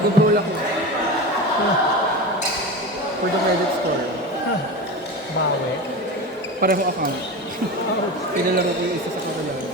Nag-brawl ako. For the credit score. Bawi. Pareho account. Pinalaro ko yung isa sa katalaro.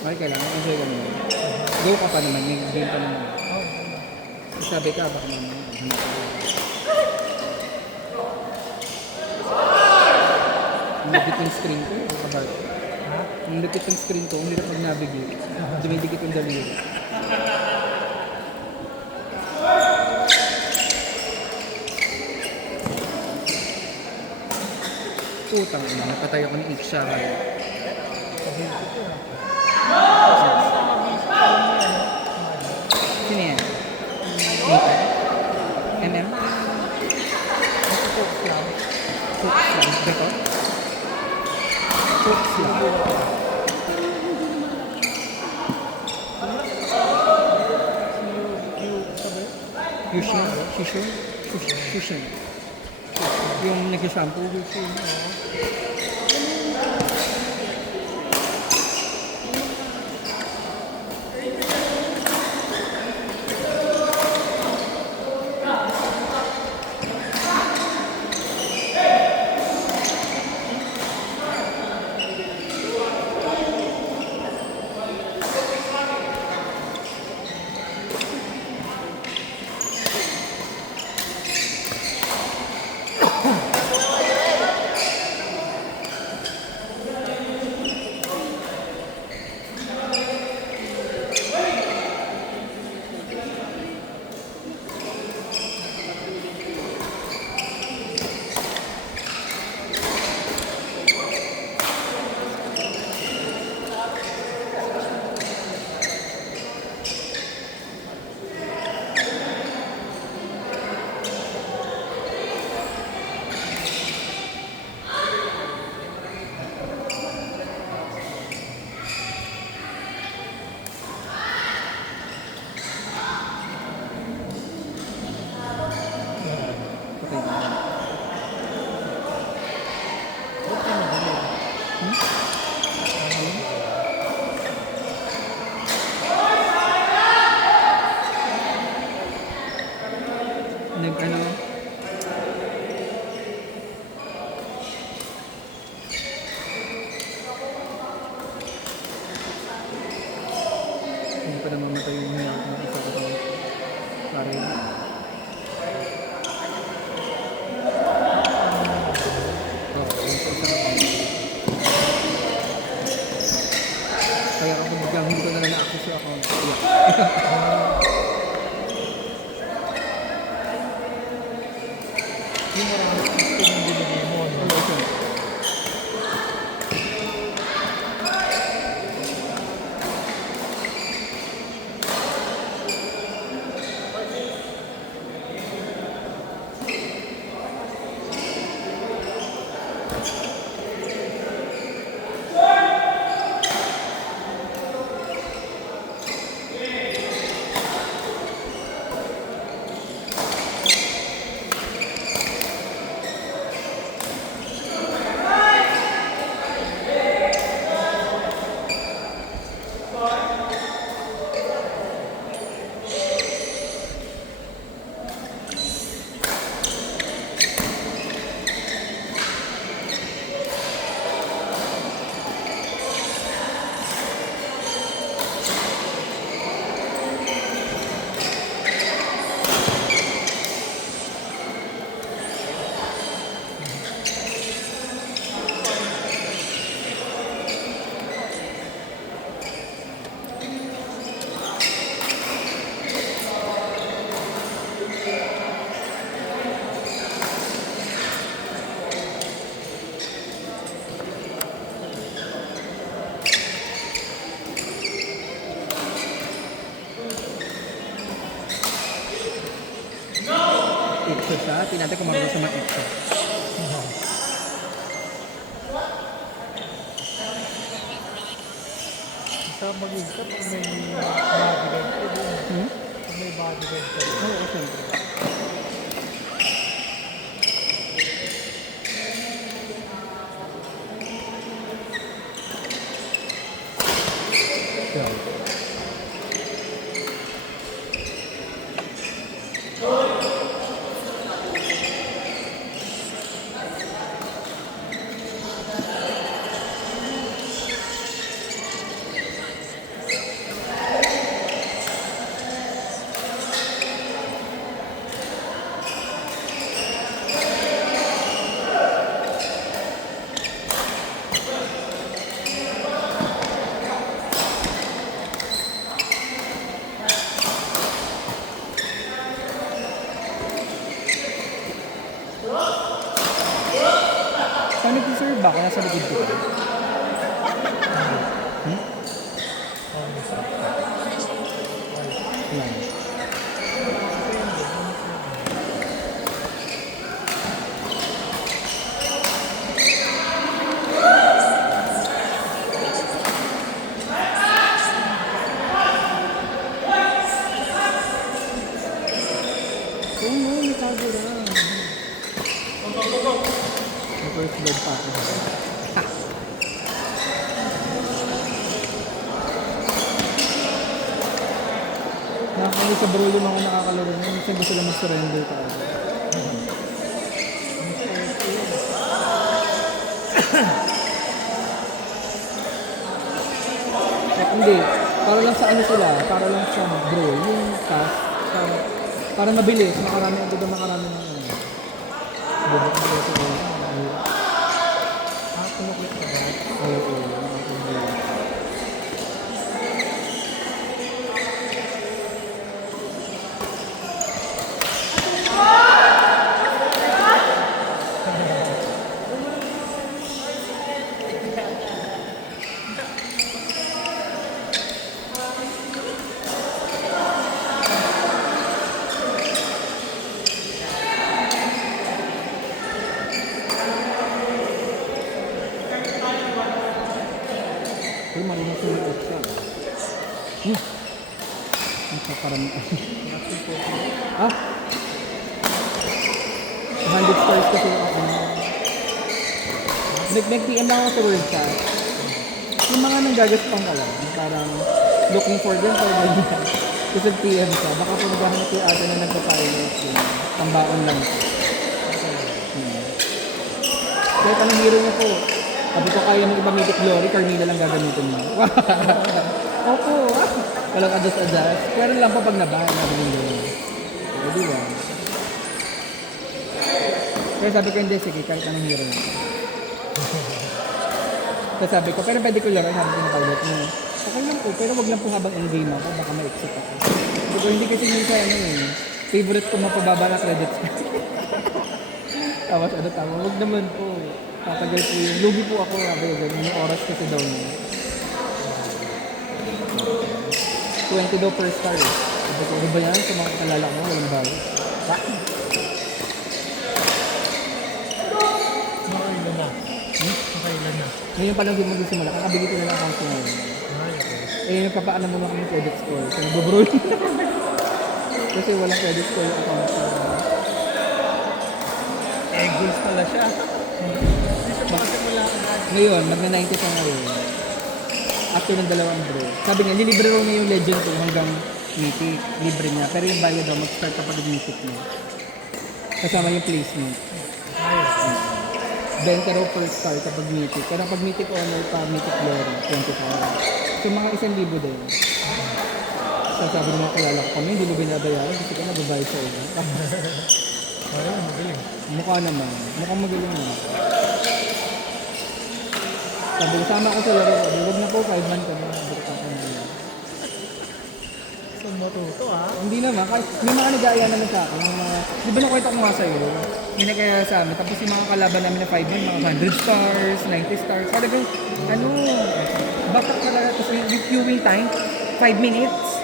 Okay, kailangan enjoy ka naman. Go ka pa naman, may game pa naman. Sabi ka, baka naman. Ang lapit yung screen ko, kabal. Ang lapit yung screen ko, ang hirap mag-navigate. Dumidikit yung daliri. Putang ina, napatay ako ni Iksha. Sino yan? Nathan? MM? Cook Slam. Beto? Cook Slam. Yushin? Shishin? Yushin. Yung nag-shampoo, Yushin. Nag-ano? Hindi pa namamatay yung hirap ng isa ko. Pare. Kaya ako biglang hindi ko na na-access yung account. Yung marami gusto yung binigay mo, no? Itso siya. Tingnan natin kung marunong siya mag-itso. mag-isa pag may bodyguard ka din. Hmm? Pag may bodyguard ka din. Oo, siyempre. Saan nag-serve ba? Kaya nasa likod ko. Hmm? Yan. Oo, no, may tago na. May first blood pa ako. Nakakali sa bro yung mga nakakalaro niya. Minsan gusto lang mag-surrender ka. Hindi. Para lang sa ano sila. Para lang sa bro. Yung task. Para mabilis. Makarami ang doon makarami ng ano. Bubok na ito ko. Tumuklit ka ba? Oo. Pero marunong sumikat siya. Ang kaparami. Ah? 100 stars kasi ako. Nag-PM lang ako sa word chat. Yung mga nanggagaspang ka lang, parang looking for them for ganyan. Kasi PM ka, baka po naghahanap yung ate na nagpa-pilot. Pambaon lang. Kahit anong hero niya po. Sabi ko kaya mo iba Mythic Glory, Carmilla lang gagamitin mo. Opo. Walang adjust. Pero lang pa pag nabahan na din. Di ba? Pero sabi ko hindi, sige, kahit anong hero niya. Tapos sabi ko, pero pwede ko laro, sabi ko na pilot mo. Okay lang po, pero wag lang po habang in-game ako, baka ma-exit ako. Sabi ko, hindi kasi minsan ano eh, favorite ko mapababa na credits. Tapos wag naman po. Tatagal po yun. Lugi po ako, sabi ko, yung oras kasi daw niya. 20 daw per star eh. Sabi ko, ano ba yan? Sa mga kalala ko, walang bago. Bakit? Nakailan na. Nakailan na. Ngayon pa lang din magsisimula, kakabigit ko na ng account ko ngayon. Ay, okay. Eh, nagpapaano mo lang kami credit score. So, nagbabrol. Kasi walang credit score yung account ko. Goals pala siya. Hindi siya makasimula agad. Ngayon, magna-90 siya ngayon. After ng dalawang bro. Sabi niya, nilibre raw niya yung legend ko hanggang mythic. Libre niya. Pero yung bayad daw, mag-start kapag mythic niya. Kasama yung placement. Ayos. 20 raw per star kapag mythic. Pero pag mythic honor pa, mythic glory, 25. So mga 1,000 din. So sabi ng mga kilala ko kami, hindi mo binabayaran kasi ka nababayad sa iba. Ayun, magaling. Mukha naman. Mukhang magaling naman. Sabi ko, sama ko sa laro. Sabi, huwag na po, 5 months ka na. Sabi ko, tapos na. Saan matuto ha? Hindi naman. Kahit, may mga nag-aaya naman sa akin. Yung mga, di ba nakwenta ko nga sa'yo? May nag-aaya sa amin. Tapos yung mga kalaban namin na 5 months, mga 100 stars, 90 stars. Talagang, ano, bakit talaga. Tapos yung queuing time, 5 minutes.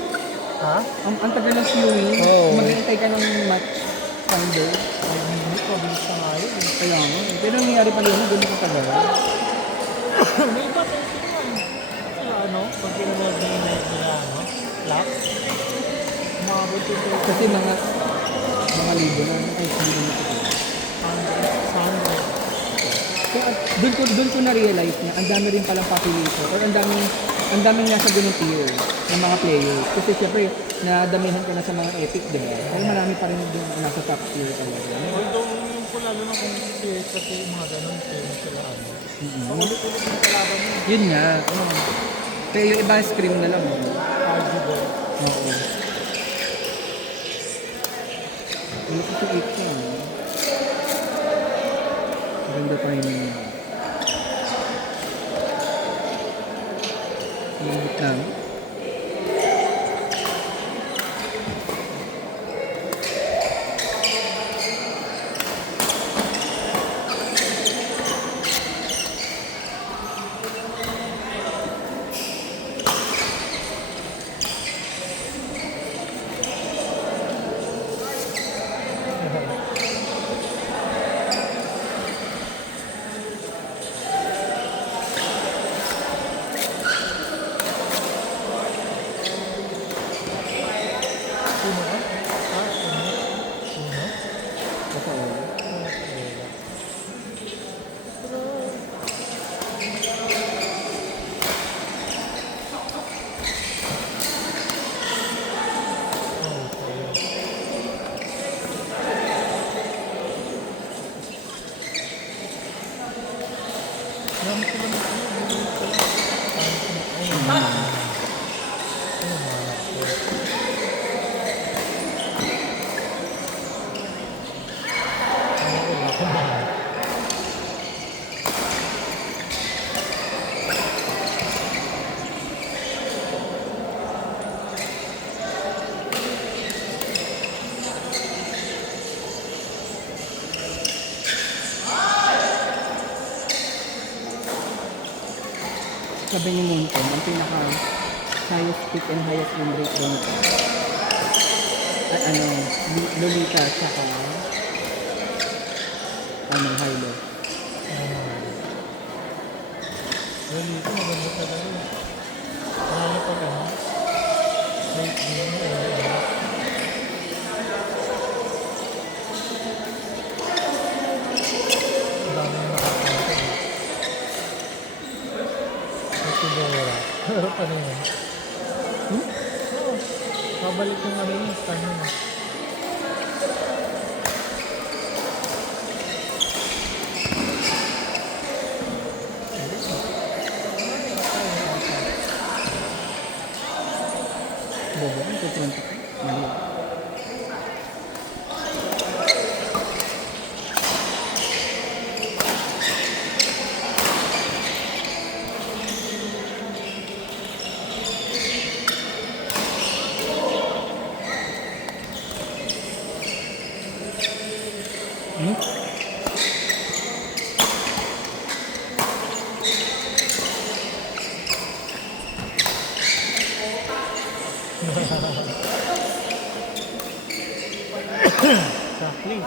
Ha? Ang tagal ng queuing. Oo. Maghihintay ka ng match finder. 5 minutes, mabilis na nga yun. Kaya nga. Pero nangyari pa yun, doon ako tagal. May iba, 30 naman. ano, pag pinanood na yung night nila, ano, lap, umabot yung Kasi mga libo na, ay hindi na ito. 100. Kaya doon ko na-realize na ang dami rin palang population or ang daming nasa ganung tier ng mga players. Kasi syempre, nadamihan ka na sa mga epic, di ba? Pero marami pa rin doon nasa top tier talaga. Although, yung ko lalo na kung CS kasi yung mga ganun, famous sila, ano. Mm-hmm. Ulit-ulit yung kalaban mo. Yun nga. Kaya yung iba scream na lang. Arguable. Oo. Ano kasi 18? Maganda pa rin yun. Hihit lang. Sino ka? Sino? Totoo. Sabi ni Moonton, ang pinaka highest peak and highest win rate daw nito. At ano, Lolita tsaka Hilo. Well, ito maganda talaga. Marami pa ka, ha? Late game, ang dami na nakakita. Ito Dora. Ano yun? Oo. Babalik yung ano yun, stand yun. Bobo, ito 20. Mali. Exactly.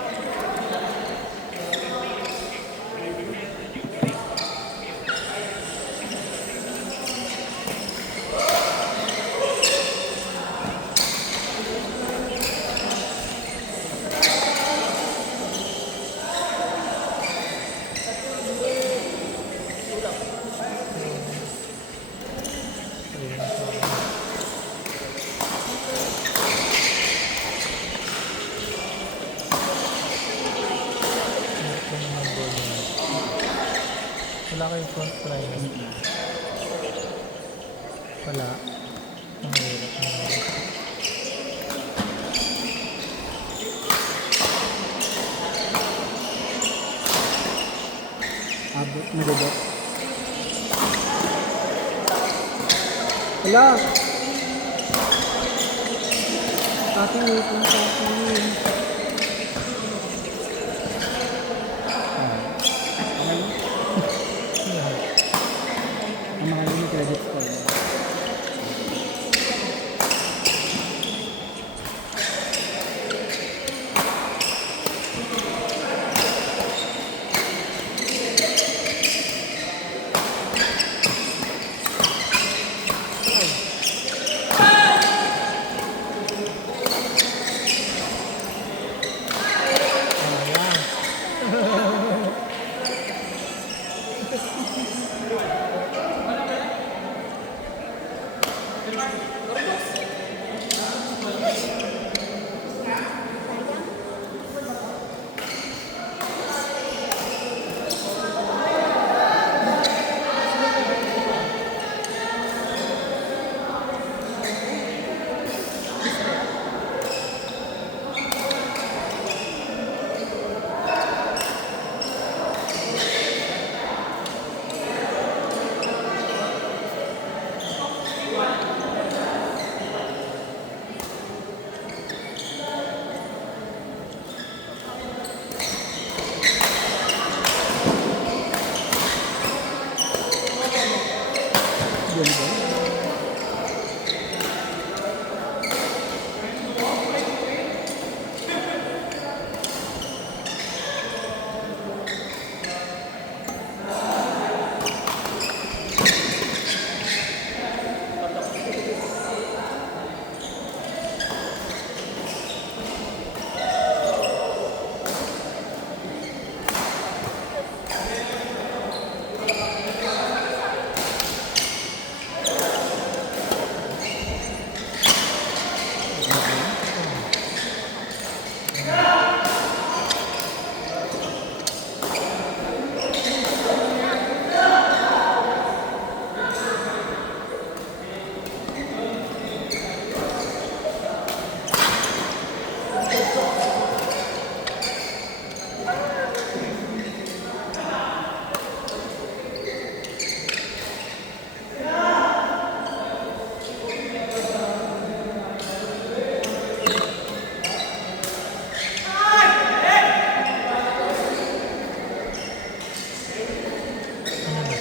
Wala kayong front try. Wala. Ang hirap naman. Abot, nagabot. Wala! Ating waiting sa akin. Ang mahal yung credit score.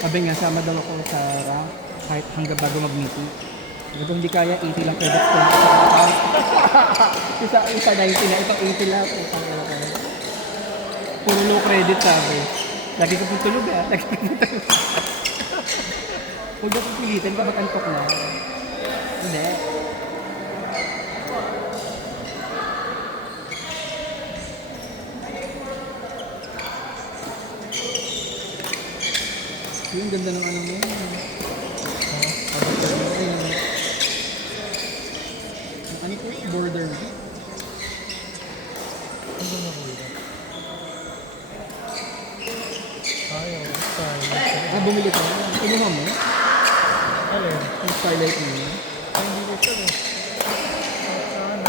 Sabi nga, sama daw ako sa rank kahit hanggang bago mag-meeting. Sabi ko, hindi kaya, 80 lang credits ko. Isa 90 na, ito 80 lang. Puro low credit sabi. Lagi ko tutulog Lagi ko tutulog. Huwag ako pilitin kapag antok na. Hindi. Yung ganda ng ano mo. Ano ko? Border mo. Ano na ko yun? Ayaw, style. Bumili ka. Kinuha mo? Alin? Yung starlight mo. Ay, hindi ko ito eh. Sana.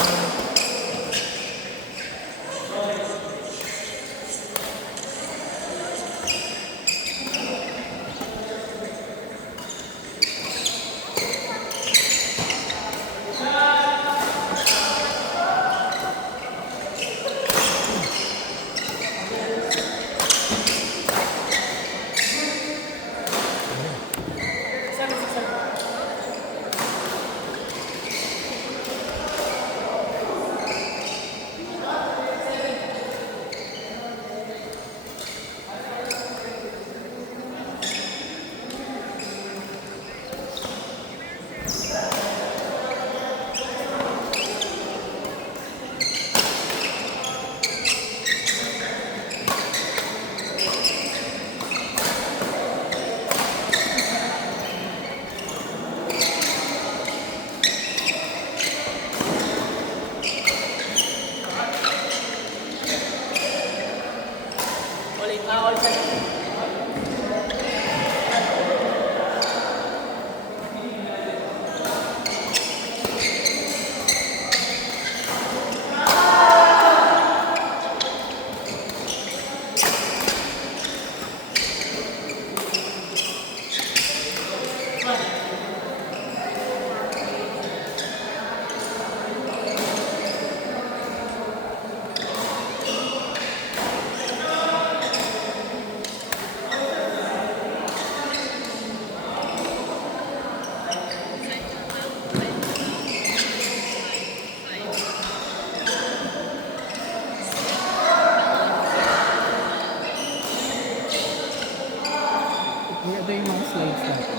Ito yung mga slides natin.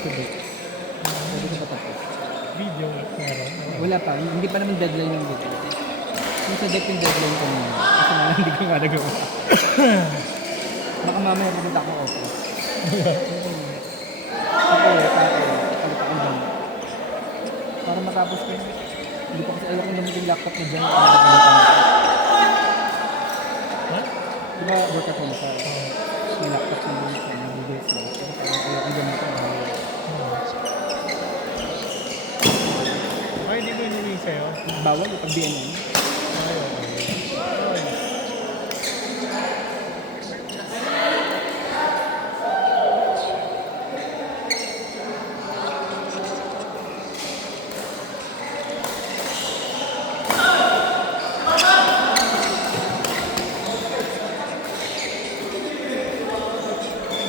Sabi. Sabi ko patapos. Video meron. Wala pa. Hindi pa naman deadline ng video. Yung sa deck yung deadline ko muna. Kasi nga hindi ko nagawa. Baka mamaya pupunta akong office. Palit ako dyan. Para matapos ko yun. Hindi ko kasi ayaw kong gamitin yung laptop ko dyan. Ha? Diba work at home sa yung laptop ng dyan sa nag-videos lang. Pero ayaw kong gamitin. Ay, hindi ko inuwi sa'yo. Bawal pag BNN. Ay, okay.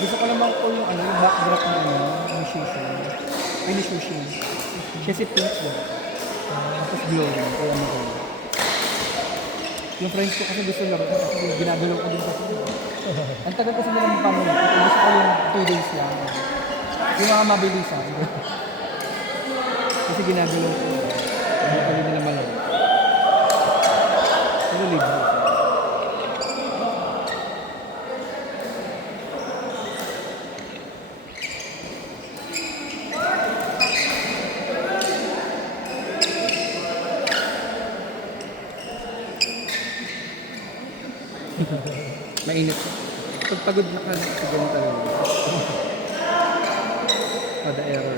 Gusto ko naman po yung ano, yung backdrop ng ano, yung Shishin. Finish machine. Siya si Pink ba? Tapos glowing, kaya mo kayo. Yung friends ko kasi gusto laro ko kasi ginagalaw ko din kasi. Ang tagal kasi nila ng pamilya. Gusto ko yung 2 days lang. Yung mga mabilisan. Kasi ginagalaw ko. Hindi ko rin nila malaro. Pero libre. Mainit. Pag pagod na ka, siguro talaga. Kada error.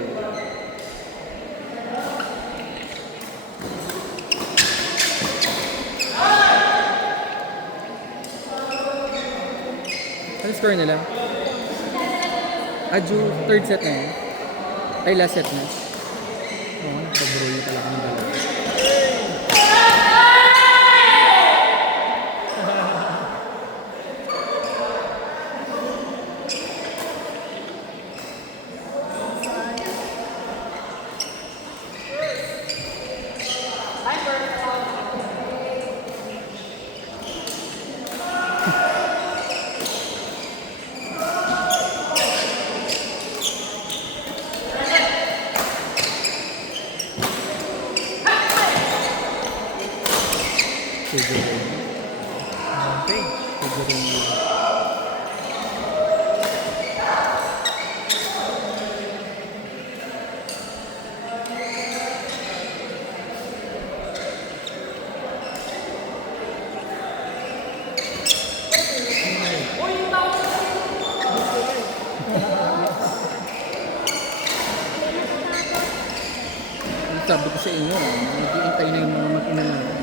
Ano score nila? Adju, third set na yun. Ay, last set na. Oo, pag-roll pala kami dalawa. Okay. Sabi ko sa inyo, nag-iintay na yung mga makina natin.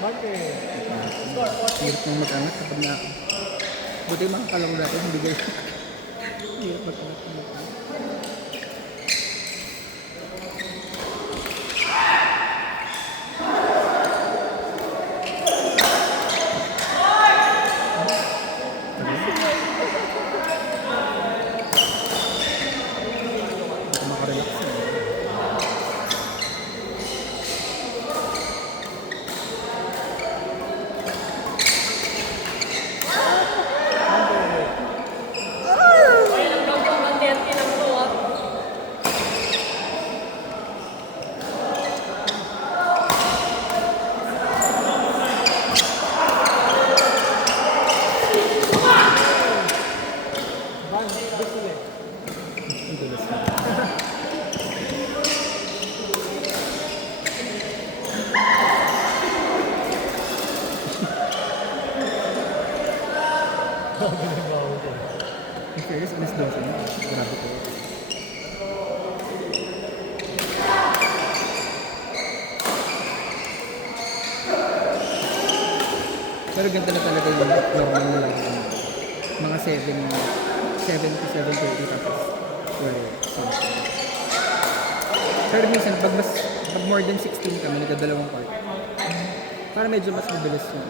Bakit? Hirap nang mag-angat kapag na... Buti yung mga kalaro natin, hindi guys. Hirap mag-angat. Hindi makarelax eh. Ang dulas na. In fairness, alas 12 na. Grabe ko. Pero ganda na talaga yung normal na lang. Mga 7 to 7:30 tapos or something. Pero minsan, pag more than 16 kami, nagdadalawang part. Para medyo mas mabilis yun.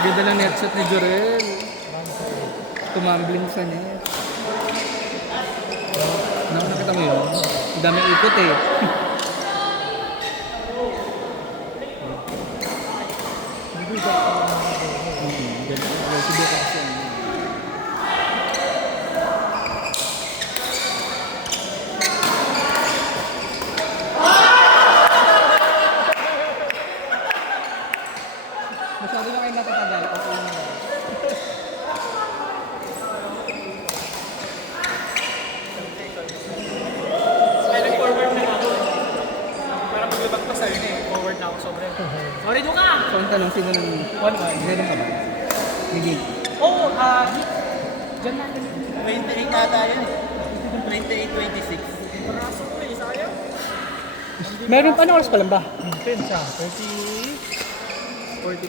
Ganda ng net shot ni Jorel. Tumambling sa net. Nakita mo yun? Ang daming ikot eh. Ganda. Sige kasi. Masyado na kayo natatagal. Okay na. Nag-forward na ako. Para maglabag pa sa'yo na eh. Forward na ako sobre. Sorry, Duka! So, ang tanong, sino nang... 1-1. Ganun ka ba? Hindi. Oo, dyan natin. 28 ata yan eh. 28-26. Paraso ko eh, sayang. Meron pa, ano oras pa lang ba? 10 siya. 30... 40